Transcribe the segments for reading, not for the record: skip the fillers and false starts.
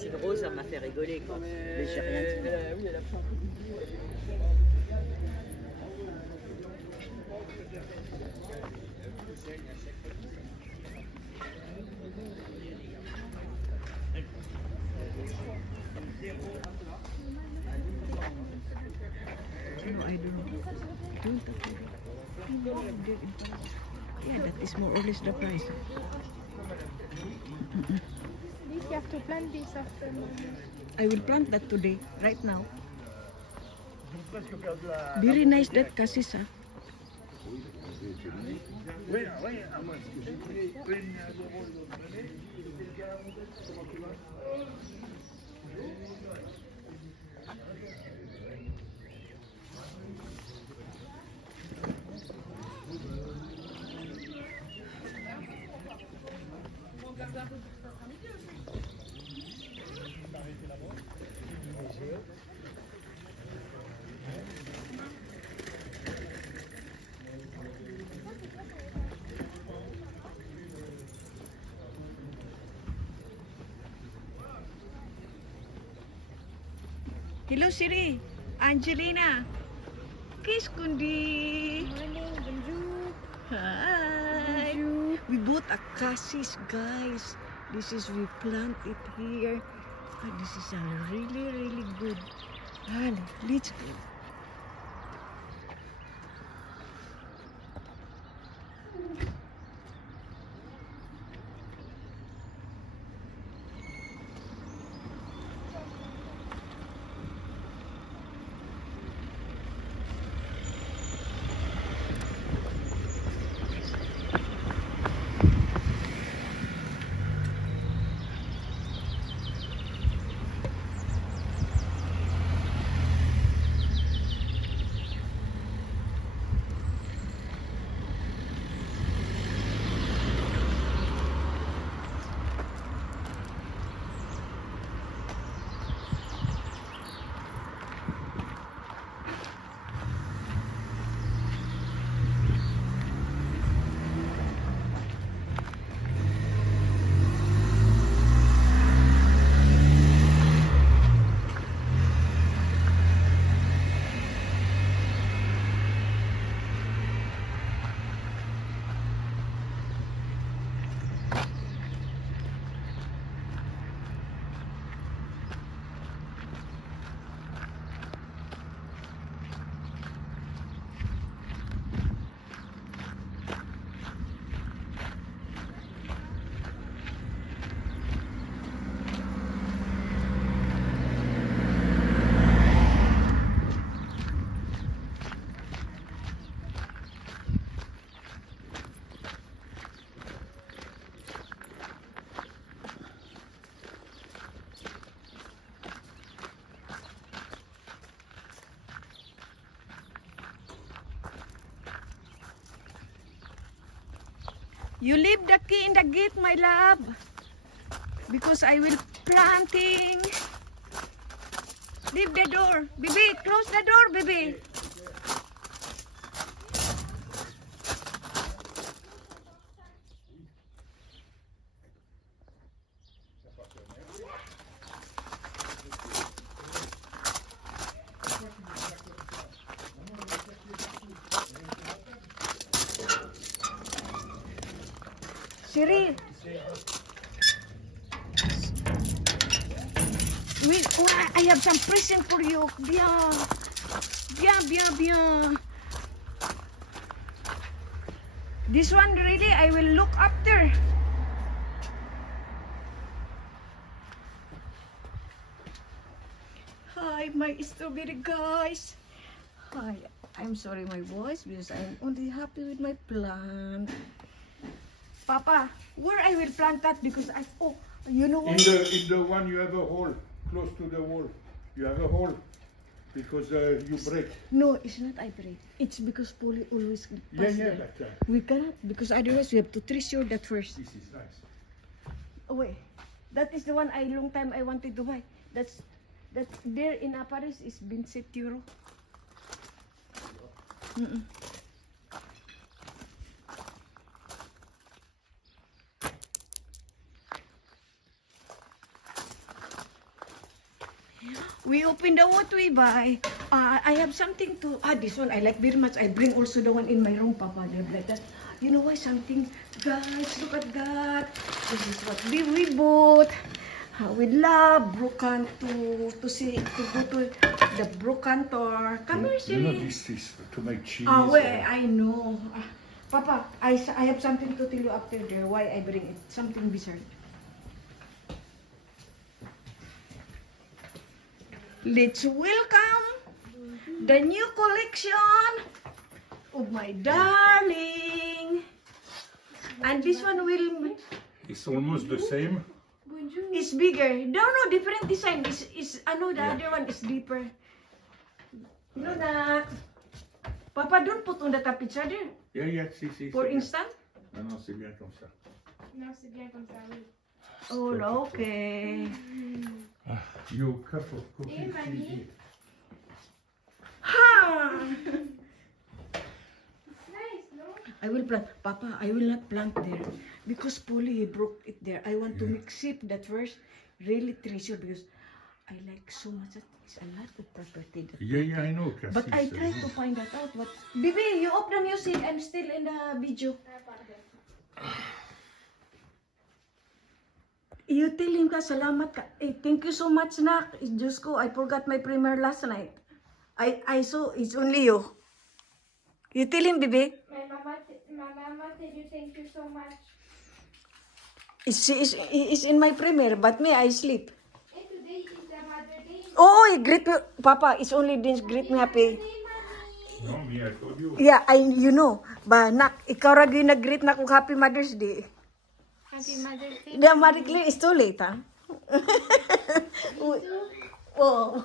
racine rose, ça m'a fait rigoler, quoi. Mais j'ai rien dit. Oui, elle a pris un peu de goût. No, I don't know. Yeah, that is more or less the price. This you have to plant this after. I will plant that today, right now. Very nice that cassis, huh? Hello Siri, Angelina. Kiss Kundi. Morning, bonjour. Hi. We bought a cassis, guys. This is we plant it here. This is a really good. And let's go. You leave the key in the gate, my love, because I will planting. Leave the door, baby. Close the door, baby. Siri. Wait, oh, I have some present for you. Bien. Bien, bien, bien. This one really I will look after. Hi, my strawberry guys. Hi, I'm sorry my voice because I'm only happy with my plant. Papa, where I will plant that because I, oh, you know what? In the one you have a hole close to the wall. You have a hole because you break. No, it's not I break. It's because Polly always pass there. But, We cannot because otherwise we have to treasure that first. this is nice. Oh wait, that is the one I long time I wanted to buy. That's there in Paris is €27. We open the what we buy. I have something to. This one I like very much. I bring also the one in my room, Papa. They have like that. You know why something? Guys, look at that. This is what we bought. We love Brocanto to see to go to the Brocantor. Come here, You know Siri. this is to make cheese. Wait, I know. Papa, I have something to tell you after there. Why I bring it? Something bizarre. Let's welcome the new collection of my darling. And this one will It's almost the same. is bigger. No, different design. Is ano the other one is deeper. No, na. Papa, don't put on the top picture there. Yeah, si. For c'est bien. instance. Ah non, c'est bien comme ça. Non, c'est bien comme ça, oui. Oh, okay. Your cup of coffee. Eh, mamie. Ha! Nice, no? I will plant. Papa, I will not plant there. Because Polly broke it there. I want to mix it that first. Really treasure because I like so much. That it's a lot of property. Yeah, I know. Cassie, But I tried to find that out. What? Baby, you off the music. I'm still in the video. You tell him ka, salamat ka. Thank you so much, Nak. Diyos ko, I forgot my primer last night. I saw it's only you. You tell him, baby. My mama tell you thank you so much. It's in my primer, but me, I sleep. And today is the Mother Day. Oh, greet me, Papa. It's only this greet me happy. No, me, I told you. Yeah, you know. Ba, Nak, ikaw ra gyud nag-greet na kong Happy Mother's Day. Happy Mother's Day. Yeah, Marie Claire, it's too late, huh? Oh.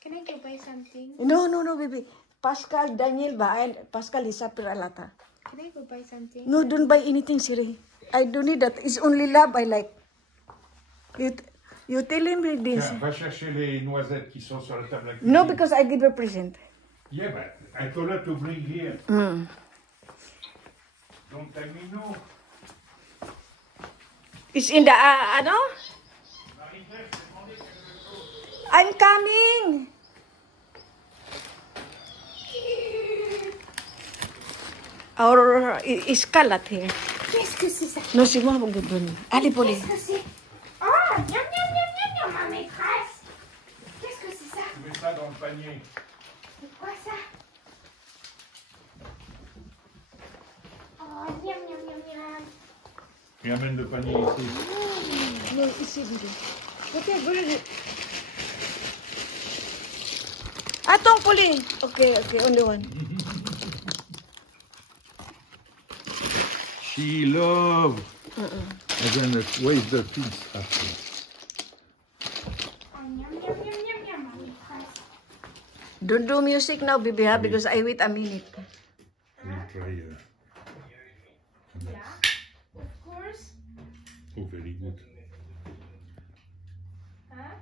Can I go buy something? No, baby. Pascal, Daniel ba? And Pascal is up alata. Can I go buy something? No, don't buy anything, Siri. I don't need that. It's only love I like. You tell him this. Tiens, va chercher les noisettes qui sont sur la table. à cuisine. No, because I give her present. Yeah, but I told her to bring here. Don't tell me no. It's in the, ano? I'm coming. Or is Kalat here? Qu'est-ce que c'est ça? No, si Mama good one. Ali Poli. Qu'est-ce que c'est? Oh, miam, miam, miam, miam, miam, ma maîtresse. Qu'est-ce que c'est ça? Tu mets ça dans le panier. C'est quoi ça? Oh, miam, miam, miam, miam. Et amène le panier ici. No, ici, baby. Okay, go ahead. Atong Poli. Okay, only one. She love. And then where's the piece after? Oh, miam, miam, miam, miam, miam, ma maîtresse. Don't do music now, baby, ha? Because I wait a minute. We'll try. Yeah, of course. Oh, very good. Huh?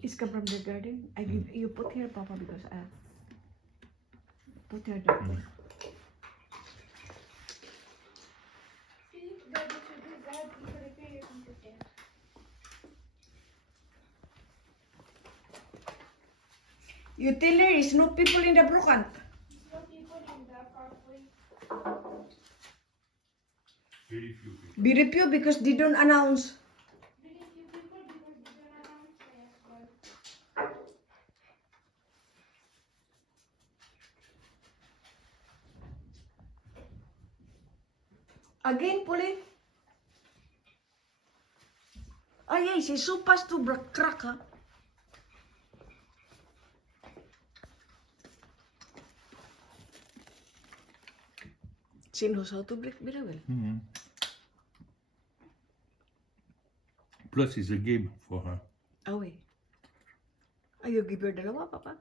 It's come from the garden. I give you put here, Papa, because put here. There. You tell her it's no people in the Brokant. No people in the parkway. Very few people. Be reviewed because they don't announce. Very few people because they don't announce as well. Again, Puli. Ay, she's so fast to crack, ha? She knows how to break very well. Plus, it's a game for her. Away. Ayaw give her dalawa, Papa.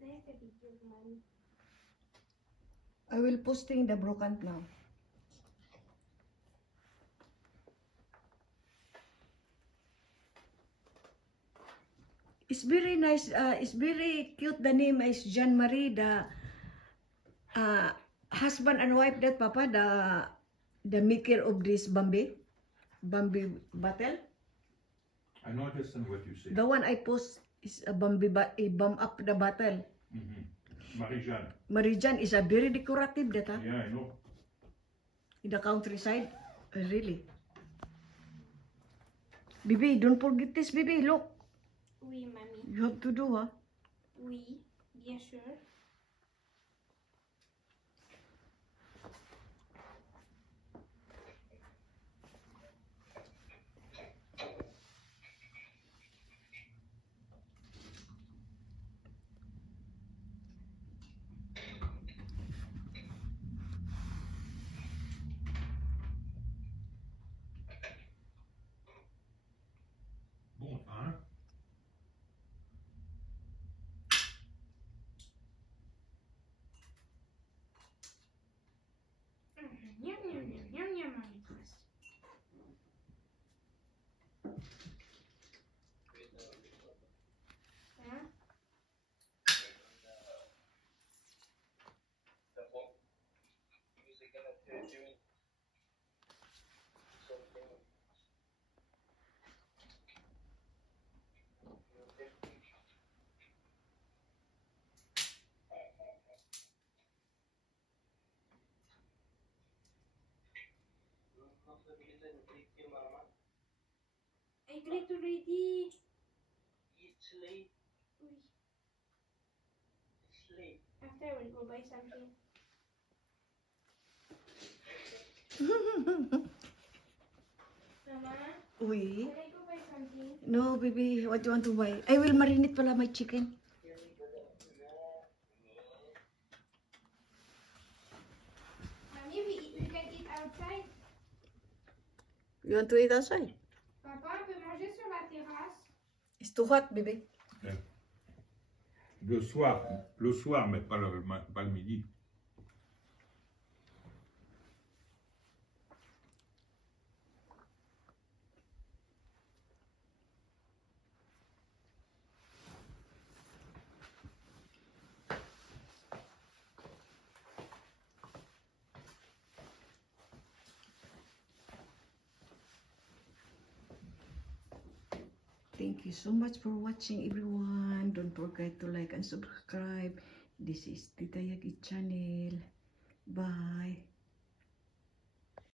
There's the video, mommy. I will posting the brocante now. It's very nice. It's very cute. The name is Jean Marie. The husband and wife that Papa. The maker of this Bambi bottle. I don't understand what you say. The one I post is a Bambi a bum up the bottle. Marie-Jeanne. Marie-Jeanne is a very decorative that Yeah, I know. in the countryside. Really. Baby, don't forget this, baby. Look, Oui, mamie. you have to do, huh? Oui, bien sûr. Bon, hein? Yum, yum, yum, yum, yum, mamie Grace. Hein? I clicked already. It's late. Oui. It's late. After I will go buy something. Mama, Oui. can I go buy something? No, baby. What do you want to buy? I will marinate pala my chicken. Mommy, we can eat outside. You want to eat outside? Papa, on peut manger sur la terrasse. It's too hot, baby. Le soir, mais pas le midi. Thank you so much for watching, everyone. Don't forget to like and subscribe. This is Tita Yagi channel. Bye.